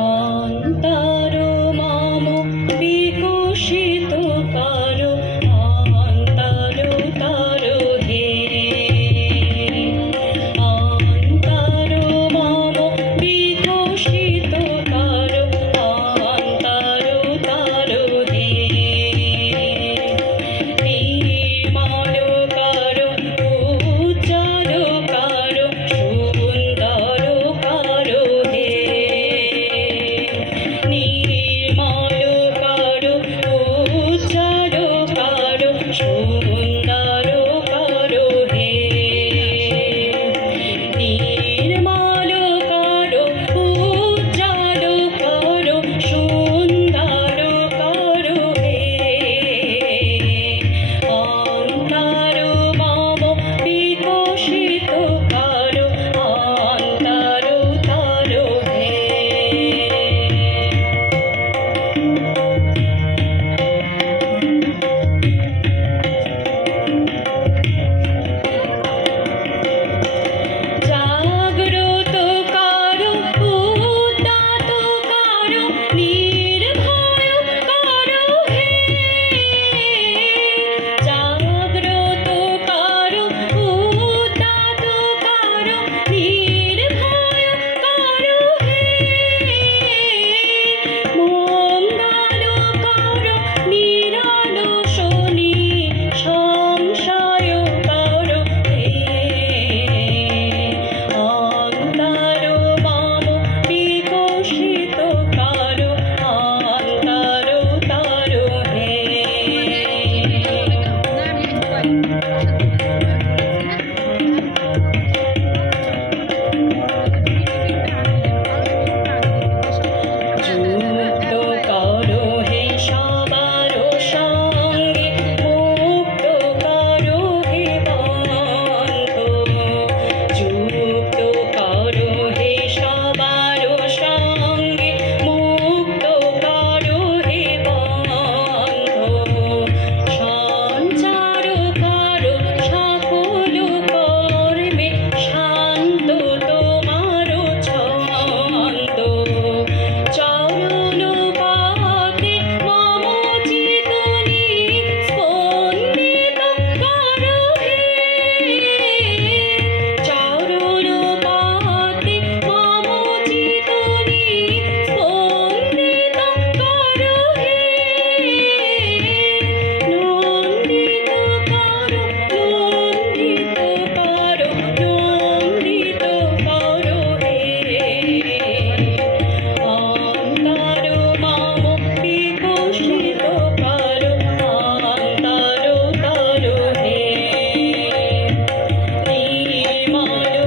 অন্তরো মম বিকশিত করো, অন্তরো তরো হে। অন্তরো মম বিকশিত করো, অন্তরো তরো হে। নির্মল করো, উজ্জ্বল করো, সুন্দর করো হে। নির্মল করো, উজ্জ্বল করো, সুন্দর করো হে। নির্মল করো, উজ্জ্বল করো, সুন্দর করো হে। অন্তর মম বিকশিত করো, অন্তর তরো হে। জাগ্রত করো, উদ্যত করো, নির্ভয় করো হে। জাগ্রত করো, উদ্যত করো, নির্ভয় করো হে। মঙ্গল করো, নিরলসনি সংশয় করো হে। অন্তর মম বিকশিত করো, অন্তর তরো হে। যুক্ত করো হে সবার সঙ্গে, মুক্ত করো হে বন্ধ। যুক্ত করো হে সবার সঙ্গে, মুক্ত করো হে বন্ধ। সঞ্চার করো সকল কর্মে, শান্ত তোমার ছন্দ। চরণ পথে মম চিতনি স্পন্দিত করো হে। চরণ পথে মম চিতনি স্পন্দিত করো হে। নন্দিত করো, নন্দিত করো, নন্দিত করো হে। অন্তর মম বিকশিত করো, অন্তর তরো হে। নির্মল